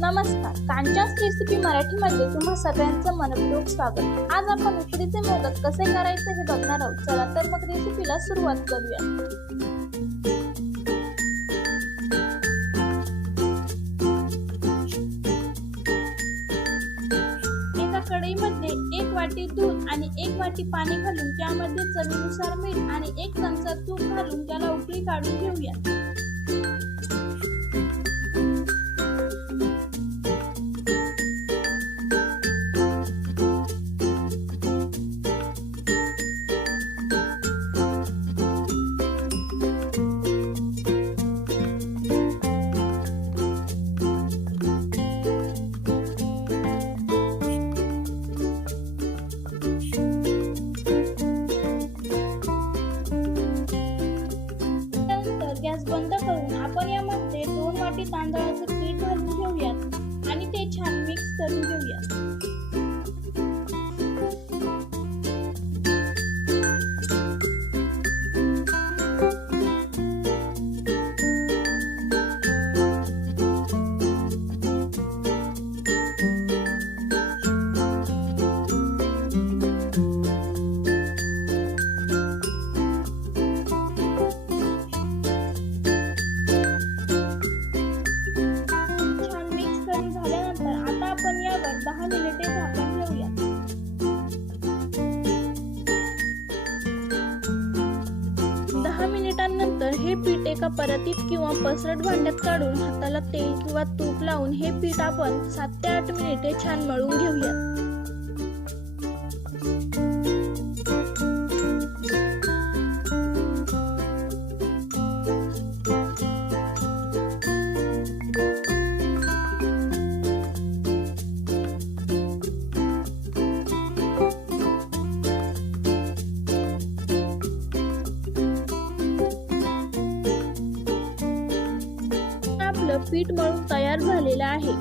नमस्कार, कांचन रेसिपी मराठीमध्ये तुम्हा सगळ्यांचं मनपूर्वक स्वागत। आज आपण उकडीचे मोदक कसे करायचे हे बघणार आहोत। चला तर मग रेसिपीला सुरुवात करूया। एका कढईमध्ये 1 वाटी दूध आणि 1 वाटी पाणी घालून त्यामध्ये चवीनुसार मीठ आणि 1 चमचा तूप घालून त्याला उकळी काढून घेऊया। गॅस बंद करून आपण यामध्ये 2 वाटी तांदळाचे पीठ घालून घेऊयात आणि ते छान मिक्स करून घेऊयात। आपण यावर 10 मिनिटे झाकण ठेवूया। 10 मिनिटांनंतर हे पीठ एका परातीत किंवा पसरट भांड्यात काढून हाताला तेल किंवा तूप लावून हे पीठ आपण 7 ते 8 मिनिटे छान मळून घेऊया। आपलं पीठ मळून तयार झालेलं आहे।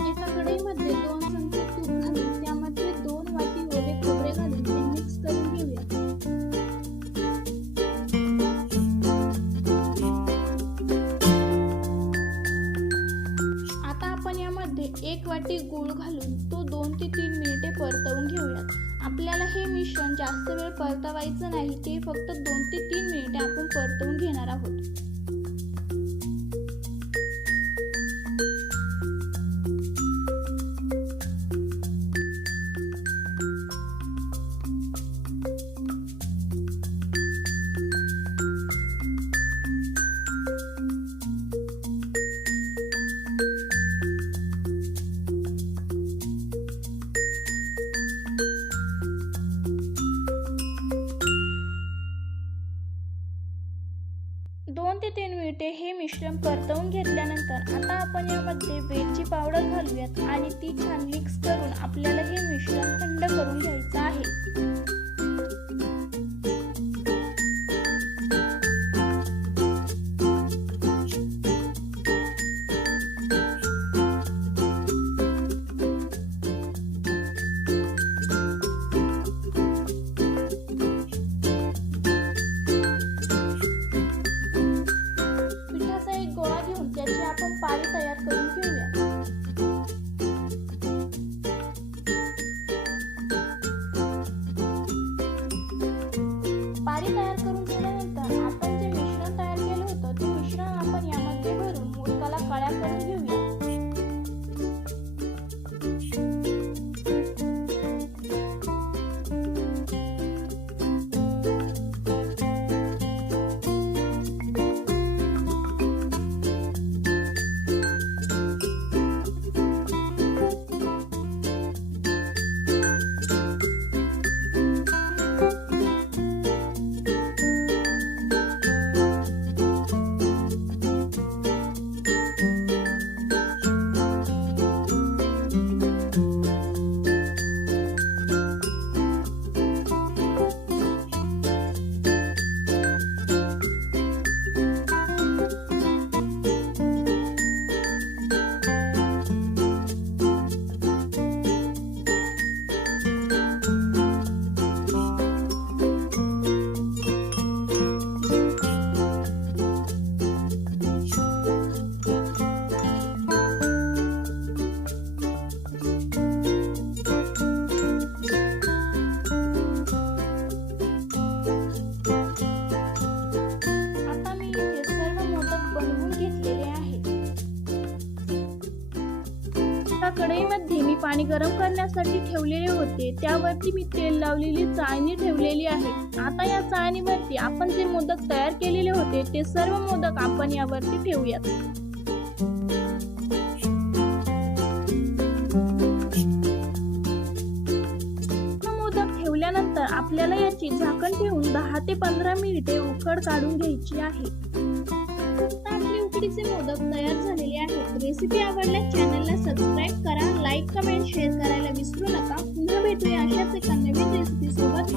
एका कढईमध्ये 2 चमचे तूप घालून त्यामध्ये 2 वाटी ओले खोबरे घालून ते मिक्स करून घेऊया। यामध्ये 1 वाटी गूळ घालून तो 2 ते 3 मिनिटे परतवून घेऊयात। आपल्याला हे मिश्रण जास्त वेळ परतवायचं नाही, ते फक्त 2 ते 3 मिनिटे आपण परतवून घेणार आहोत। दोन ते 3 मिनिटे हे मिश्रण परतवून घेतल्यानंतर आता आपण यामध्ये वेलची पावडर घालूयात आणि ती छान मिक्स करून आपल्याला हे मिश्रण थंड करून घ्यायचं आहे। आपण पारी तयार करून घेऊया। यामध्ये मी पाणी गरम करण्यासाठी ठेवलेले होते, त्यावरती मी तेल लावलेली चाळणी ठेवलेली आहे. आता या चाळणीवरती आपण जे मोदक तयार केलेले होते ते सर्व मोदक आपण यावरती ठेवूयात. ठेवल्यानंतर आपल्याला याची झाकण ठेवून 10 ते 15 मिनिटे उकड काढून घ्यायची आहे. आता आपले उकडीचे मोदक तयार झालेले आहेत. रेसिपी आवडल्यास चॅनलला सबस्क्राईब करा, लाईक, कमेंट, शेअर करायला विसरू नका. पुन्हा भेटूया अशाच एका नवीन रेसिपी सोबत.